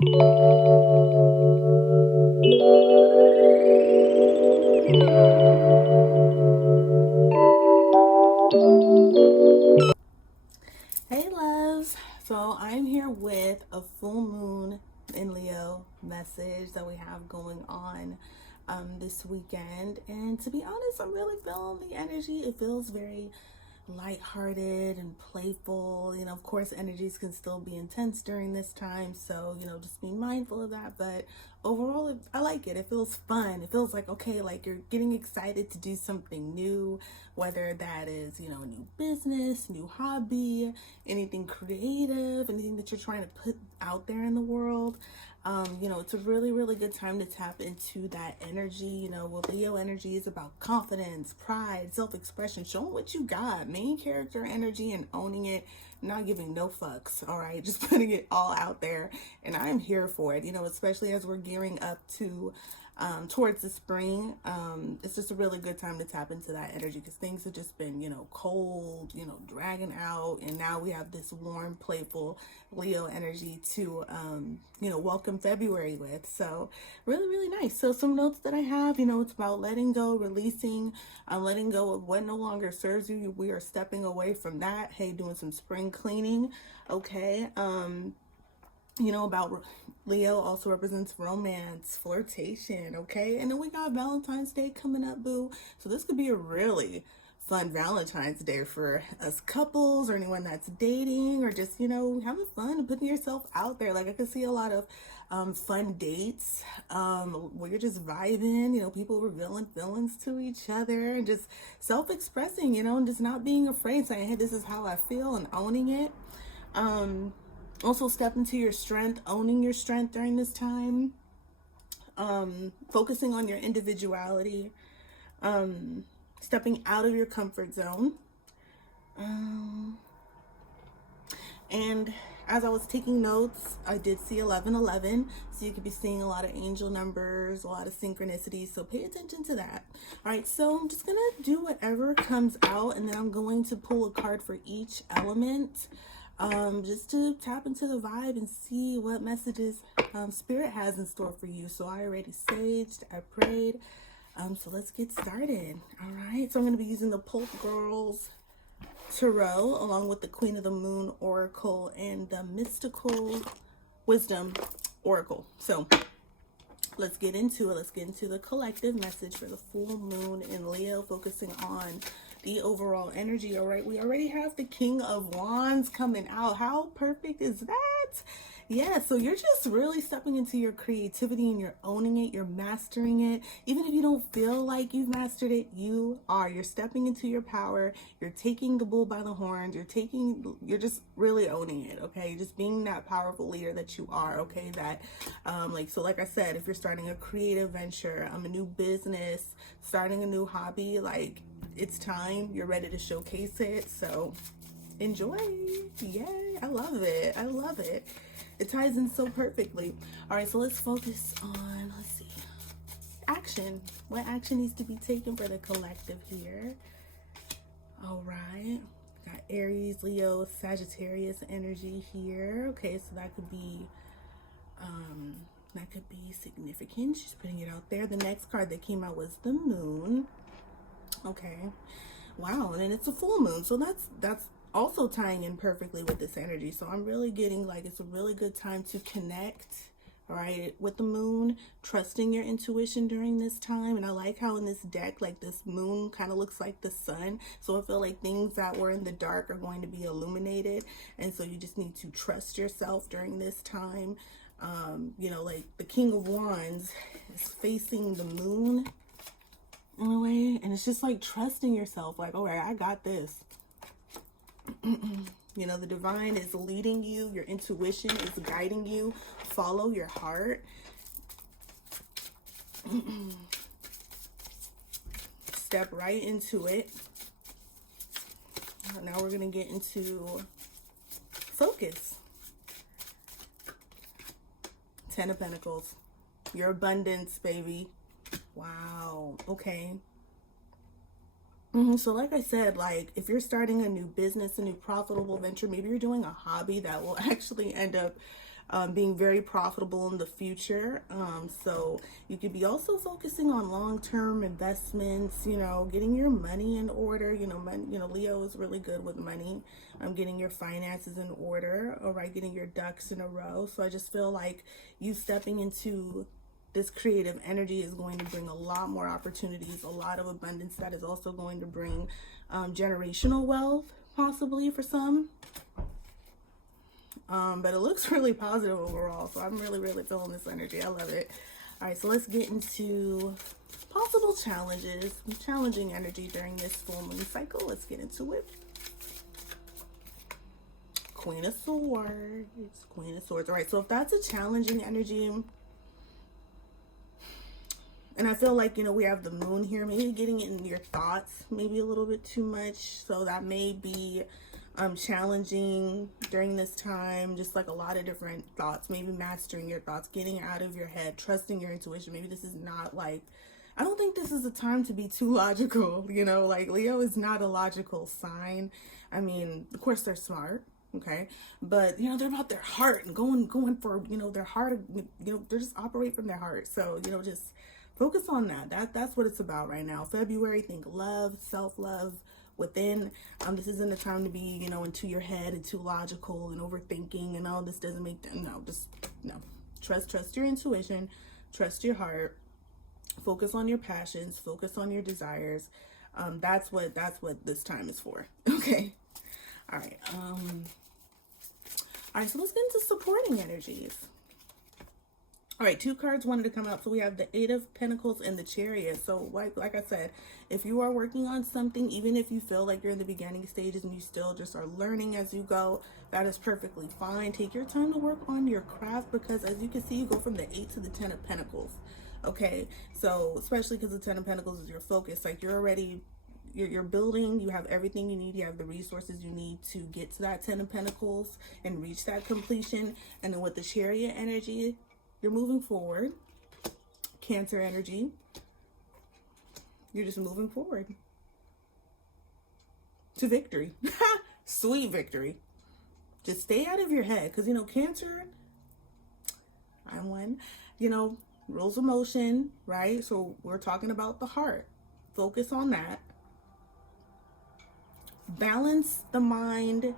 Hey loves, so I'm here with a full moon in Leo message that we have going on this weekend. And to be honest, I'm really feeling the energy. It feels very lighthearted and playful. Of course, energies can still be intense during this time, so just be mindful of that. But overall, I like it. It feels fun. It feels like okay, like you're getting excited to do something new, whether that is a new business, new hobby, anything creative, anything that you're trying to put out there in the world. It's a really, really good time to tap into that energy. Leo energy is about confidence, pride, self expression, showing what you got, main character energy, and owning it, not giving no fucks. All right, just putting it all out there. And I'm here for it, especially as we're gearing up to towards the spring. It's just a really good time to tap into that energy because things have just been, cold, dragging out. And now we have this warm, playful Leo energy to, welcome February with. So really, really nice. So some notes that I have, it's about letting go, releasing, letting go of what no longer serves you. We are stepping away from that. Hey, doing some spring cleaning. Okay. About Leo also represents romance, flirtation, okay? And then we got Valentine's Day coming up, boo. So this could be a really fun Valentine's Day for us couples or anyone that's dating or just, having fun and putting yourself out there. Like I could see a lot of fun dates where you're just vibing, people revealing feelings to each other and just self-expressing, and just not being afraid, saying, hey, this is how I feel and owning it. Also step into your strength, owning your strength during this time, focusing on your individuality, stepping out of your comfort zone. And as I was taking notes, I did see 1111, so you could be seeing a lot of angel numbers, a lot of synchronicities, so pay attention to that. All right, so I'm just gonna do whatever comes out, and then I'm going to pull a card for each element, just to tap into the vibe and see what messages Spirit has in store for you. So I already saged, I prayed, so let's get started. All right, so I'm going to be using the Pulp Girls Tarot along with the Queen of the Moon Oracle and the Mystical Wisdom Oracle. So let's get into it. Let's get into the collective message for the full moon in Leo, focusing on the overall energy. All right, we already have the King of Wands coming out. How perfect is that? Yeah, so you're just really stepping into your creativity and you're owning it, you're mastering it. Even if you don't feel like you've mastered it, you are. You're stepping into your power. You're taking the bull by the horns. You're just really owning it, okay? You're just being that powerful leader that you are, okay? That, like I said, if you're starting a creative venture, a new business, starting a new hobby, like, it's time. You're ready to showcase it. So enjoy. Yay. I love it. I love it. It ties in so perfectly. All right, so let's focus on, let's see, action. What action needs to be taken for the collective here? All right. Got Aries, Leo, Sagittarius energy here. Okay, so that could be significant. She's putting it out there. The next card that came out was the Moon. Okay. Wow, and it's a full moon, so that's also tying in perfectly with this energy. So I'm really getting like it's a really good time to connect, all right, with the moon, trusting your intuition during this time. And I like how in this deck, like this moon kind of looks like the sun. So I feel like things that were in the dark are going to be illuminated, and so you just need to trust yourself during this time. Like the King of Wands is facing the moon in a way, and it's just like trusting yourself, like, all right, I got this. The divine is leading you, your intuition is guiding you. Follow your heart. Step right into it. Now we're gonna get into focus. 10 of Pentacles, your abundance, baby. Wow. Okay. So like I said, like if you're starting a new business, a new profitable venture, maybe you're doing a hobby that will actually end up being very profitable in the future. So you could be also focusing on long-term investments, you know, getting your money in order. You know, Leo is really good with money. Getting your finances in order, all right, getting your ducks in a row. So I just feel like you stepping into this creative energy is going to bring a lot more opportunities, a lot of abundance. That is also going to bring generational wealth, possibly for some. But it looks really positive overall, so I'm really feeling this energy. I love it. All right, so let's get into possible challenges, challenging energy during this full moon cycle. Let's get into it. Queen of Swords, Queen of Swords. All right, so if that's a challenging energy, and I feel like, you know, we have the moon here, maybe getting in your thoughts maybe a little bit too much, so that may be challenging during this time. Just like a lot of different thoughts, maybe mastering your thoughts, getting out of your head, trusting your intuition. Maybe this is not like, I don't think this is a time to be too logical, you know, like Leo is not a logical sign. I mean, of course they're smart, okay, but you know, they're about their heart and going for, you know, their heart, you know, they just operate from their heart. So, you know, just focus on that's what it's about right now. February, think love, self-love within. This isn't a time to be, you know, into your head and too logical and overthinking and all this doesn't make no. Trust your intuition, trust your heart, focus on your passions, focus on your desires. That's what this time is for. Okay. All right, so let's get into supporting energies. All right, 2 cards wanted to come out. So we have the 8 of Pentacles and the Chariot. So like I said, if you are working on something, even if you feel like you're in the beginning stages and you still just are learning as you go, that is perfectly fine. Take your time to work on your craft, because as you can see, you go from the 8 to the 10 of Pentacles. Okay, so especially because the 10 of Pentacles is your focus. Like you're building, you have everything you need, you have the resources you need to get to that 10 of Pentacles and reach that completion. And then with the Chariot energy, you're moving forward. Cancer energy, you're just moving forward to victory. Sweet victory. Just stay out of your head, because, you know, Cancer, I'm one, you know, rules of motion, right? So we're talking about the heart. Focus on that. Balance the mind.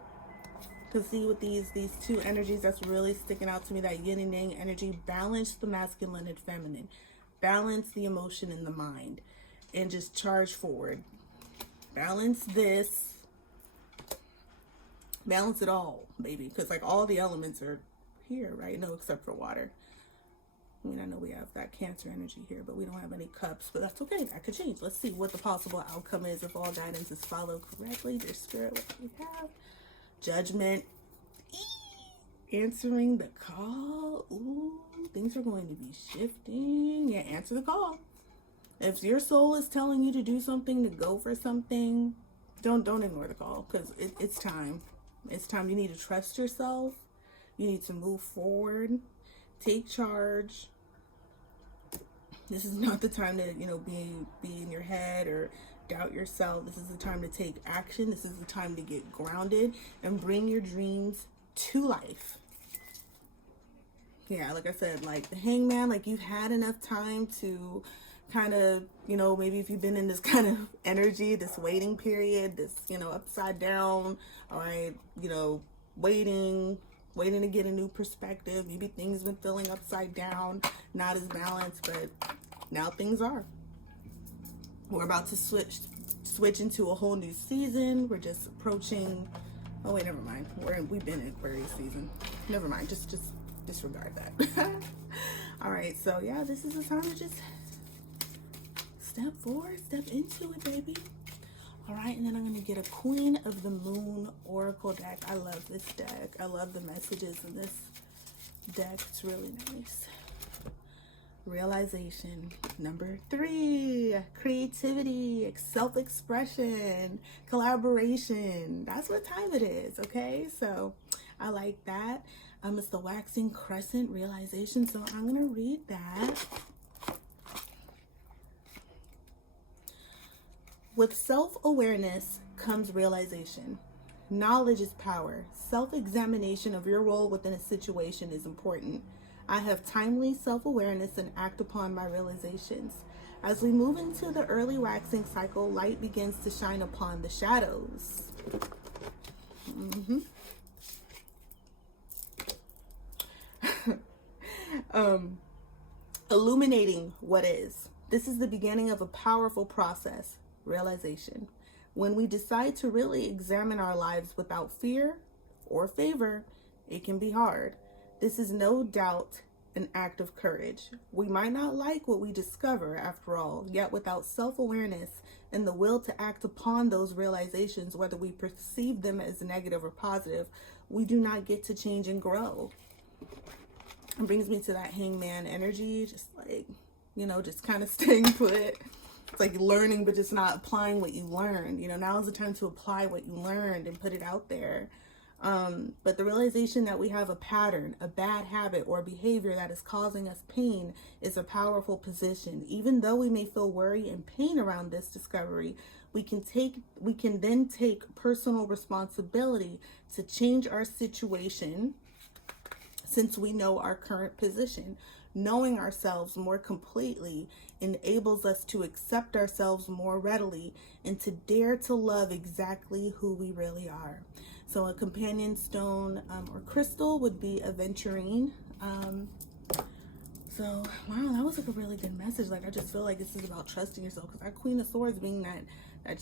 To see with these 2 energies, that's really sticking out to me, that yin and yang energy. Balance the masculine and feminine. Balance the emotion in the mind. And just charge forward. Balance this. Balance it all, baby. Because like all the elements are here, right? No, except for water. I mean, I know we have that Cancer energy here, but we don't have any cups. But that's okay. That could change. Let's see what the possible outcome is if all guidance is followed correctly. Dear Spirit, what do we have? Judgment. Answering the call. Ooh, things are going to be shifting. Yeah, answer the call. If your soul is telling you to do something, to go for something, don't ignore the call, because it's time. It's time. You need to trust yourself. You need to move forward. Take charge. This is not the time to, you know, be in your head or doubt yourself. This is the time to take action. This is the time to get grounded and bring your dreams to life. Yeah, like I said, like the Hangman, like you've had enough time to kind of, you know, maybe if you've been in this kind of energy, this waiting period, this, you know, upside down, all right, you know, waiting to get a new perspective. Maybe things been feeling upside down, not as balanced, but now things are. We're about to switch into a whole new season. We're just approaching, oh wait, never mind. We've been in Aquarius season. Never mind, just disregard that. All right, so yeah, this is the time to just step forward, step into it, baby. All right, and then I'm going to get a Queen of the Moon Oracle deck. I love this deck. I love the messages in this deck. It's really nice. Realization. Number 3, creativity, self-expression, collaboration. That's what time it is, okay? So I like that. It's the waxing crescent realization. So I'm going to read that. With self-awareness comes realization. Knowledge is power. Self-examination of your role within a situation is important. I have timely self-awareness and act upon my realizations. As we move into the early waxing cycle, light begins to shine upon the shadows. Illuminating what is. This is the beginning of a powerful process, realization. When we decide to really examine our lives without fear or favor, it can be hard. This is no doubt an act of courage. We might not like what we discover, after all, yet without self-awareness and the will to act upon those realizations, whether we perceive them as negative or positive, we do not get to change and grow. It brings me to that hangman energy, just like, just kind of staying put. It's like learning, but just not applying what you learned. Now is the time to apply what you learned and put it out there. But the realization that we have a pattern, a bad habit or behavior that is causing us pain is a powerful position. Even though we may feel worry and pain around this discovery, we can then take personal responsibility to change our situation, since we know our current position. Knowing ourselves more completely enables us to accept ourselves more readily and to dare to love exactly who we really are. So a companion stone or crystal would be aventurine. So, wow, that was like a really good message. Like, I just feel like this is about trusting yourself, because our Queen of Swords being that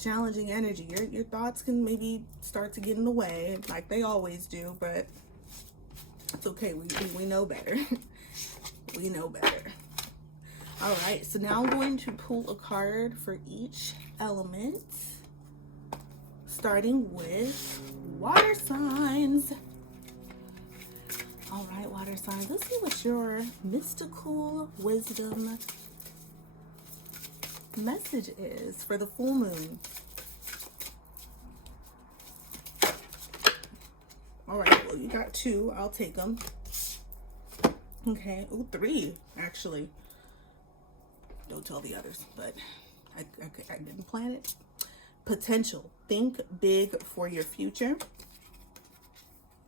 challenging energy, your thoughts can maybe start to get in the way, like they always do, but it's okay. We know better. We know better. All right, so now I'm going to pull a card for each element, starting with water signs. All right, water signs, let's see what your mystical wisdom message is for the full moon. All right, well, you got 2. I'll take them. Okay. Ooh, 3, actually. Don't tell the others, but I didn't plan it. Potential. Think big for your future.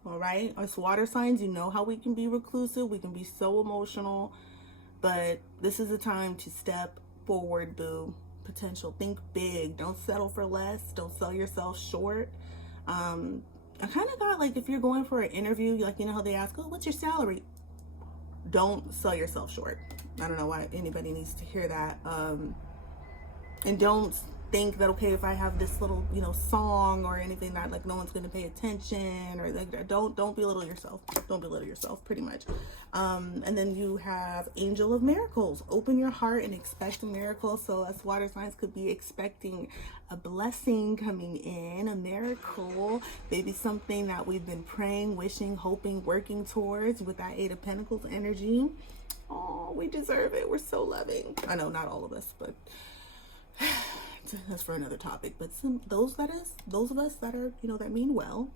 All right. Us water signs, you know how we can be reclusive. We can be so emotional, but this is a time to step forward, boo. Potential. Think big. Don't settle for less. Don't sell yourself short. I kind of got, like, if you're going for an interview, like, how they ask, oh, what's your salary? Don't sell yourself short. I don't know why anybody needs to hear that. And don't think that, okay, if I have this little, song or anything, that, like, no one's going to pay attention, or like, don't belittle yourself. Don't belittle yourself, pretty much. And then you have Angel of Miracles. Open your heart and expect a miracle. So us water signs could be expecting a blessing coming in, a miracle, maybe something that we've been praying, wishing, hoping, working towards with that 8 of Pentacles energy. Oh, we deserve it. We're so loving. I know not all of us, but that's for another topic. But those of us that are, that mean well.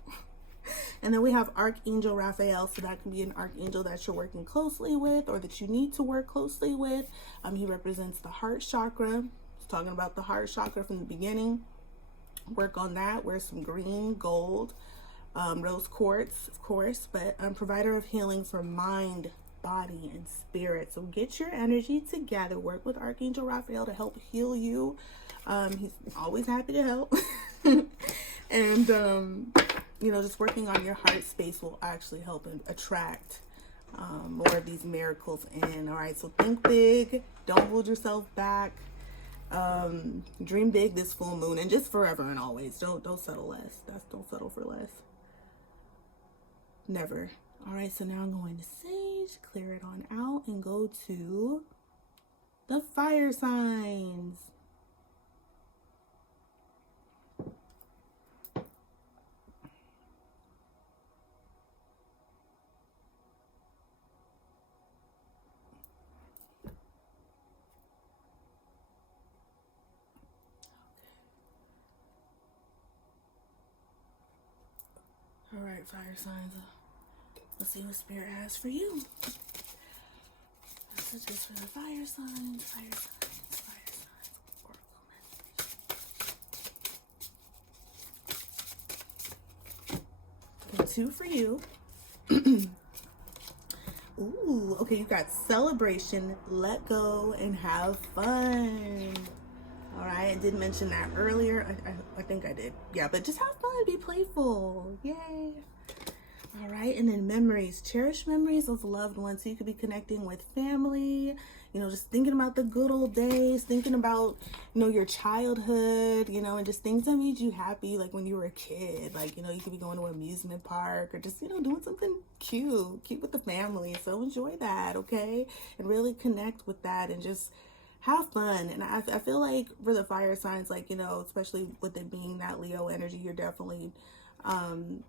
And then we have Archangel Raphael. So that can be an archangel that you're working closely with, or that you need to work closely with. He represents the heart chakra. Talking about the heart chakra from the beginning. Work on that. Wear some green, gold, rose quartz, of course, but provider of healing for mind, body, and spirit. So get your energy together. Work with Archangel Raphael to help heal you. He's always happy to help. And just working on your heart space will actually help attract more of these miracles in. All right, so think big. Don't hold yourself back. Dream big this full moon, and just forever and always. Don't settle less. Don't settle for less. Never. All right, so now I'm going to sage, clear it on out, and go to the fire signs. All right, fire signs. Let's see what Spirit has for you. This is just for the fire signs, fire signs, fire signs. Oracle message. 2 for you. Ooh, okay, you got celebration, let go, and have fun. All right, I did mention that earlier. I think I did. Yeah, but just have fun, be playful. Yay. All right, and then memories. Cherish memories of loved ones. So you could be connecting with family, you know, just thinking about the good old days, thinking about, you know, your childhood, you know, and just things that made you happy, like when you were a kid. Like, you know, you could be going to an amusement park or just, you know, doing something cute with the family. So enjoy that, okay? And really connect with that and just have fun. And I feel like for the fire signs, like, you know, especially with it being that Leo energy, you're definitely going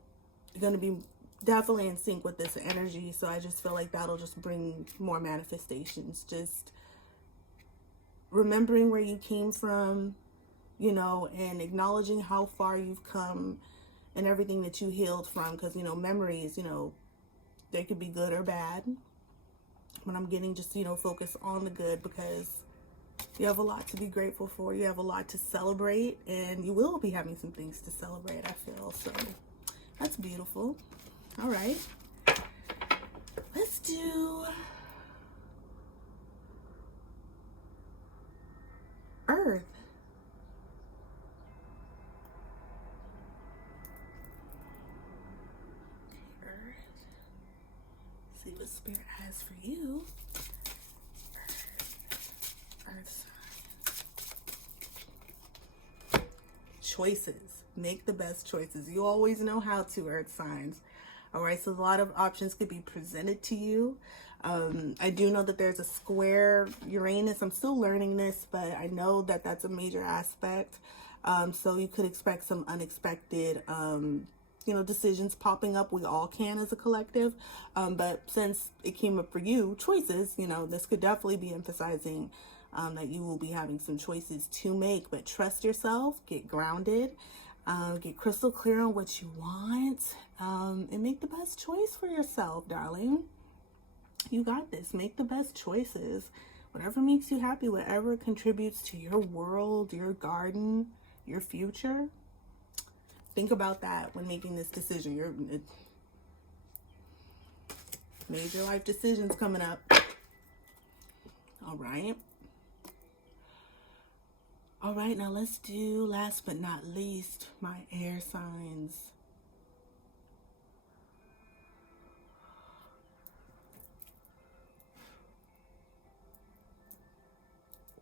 to be definitely in sync with this energy. So I just feel like that'll just bring more manifestations. Just remembering where you came from, you know, and acknowledging how far you've come and everything that you healed from. Because, you know, memories, you know, they could be good or bad. But I'm getting just, you know, focus on the good, because you have a lot to be grateful for. You have a lot to celebrate, and you will be having some things to celebrate, I feel. So that's beautiful. All right, let's do Earth. Earth. See what Spirit has for you. Earth signs. Choices. Make the best choices. You always know how to, Earth signs. All right, so a lot of options could be presented to you. I do know that there's a square Uranus. I'm still learning this, but I know that that's a major aspect. So you could expect some unexpected, you know, decisions popping up. We all can as a collective. But since it came up for you, choices, you know, this could definitely be emphasizing that you will be having some choices to make. But trust yourself, get grounded. Get crystal clear on what you want, and make the best choice for yourself, darling. You got this. Make the best choices. Whatever makes you happy, whatever contributes to your world, your garden, your future. Think about that when making this decision. Major life decisions coming up. All right. All right, now let's do, last but not least, my air signs.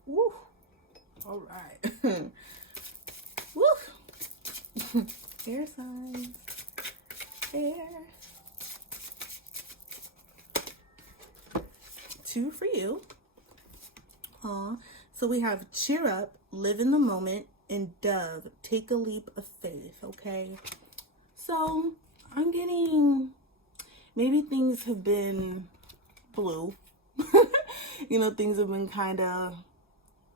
Woo. All right. Woo. Air signs. Air. 2 for you. So we have cheer up, live in the moment, and dove, take a leap of faith. Okay, so I'm getting, maybe things have been blue. You know, things have been kind of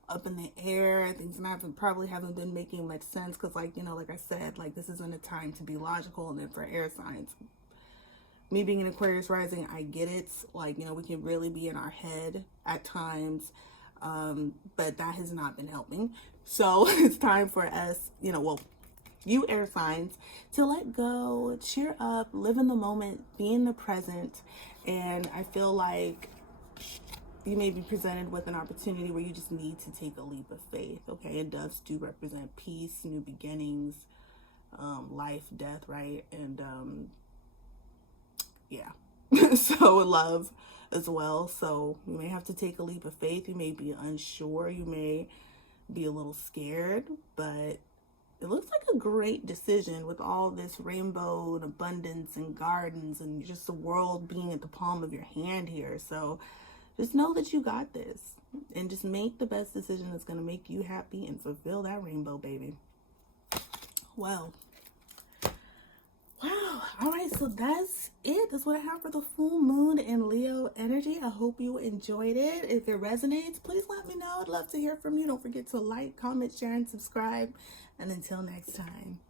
up in the air. Things probably haven't been making much sense, because, like, you know, like I said, like, this isn't a time to be logical. And then for air signs, me being an Aquarius rising, I get it. Like, you know, we can really be in our head at times. But that has not been helping. So it's time for us, you know, well, you air signs, to let go, cheer up, live in the moment, be in the present. And I feel like you may be presented with an opportunity where you just need to take a leap of faith. Okay, and doves do represent peace, new beginnings, life, death, right? And yeah. So love as well. So you may have to take a leap of faith. You may be unsure. You may be a little scared, but it looks like a great decision with all this rainbow and abundance and gardens and just the world being at the palm of your hand here. So just know that you got this, and just make the best decision that's going to make you happy and fulfill that rainbow, baby. Well, wow. All right, so that's it. That's what I have for the full moon in Leo energy. I hope you enjoyed it. If it resonates, please let me know. I'd love to hear from you. Don't forget to like, comment, share, and subscribe. And until next time.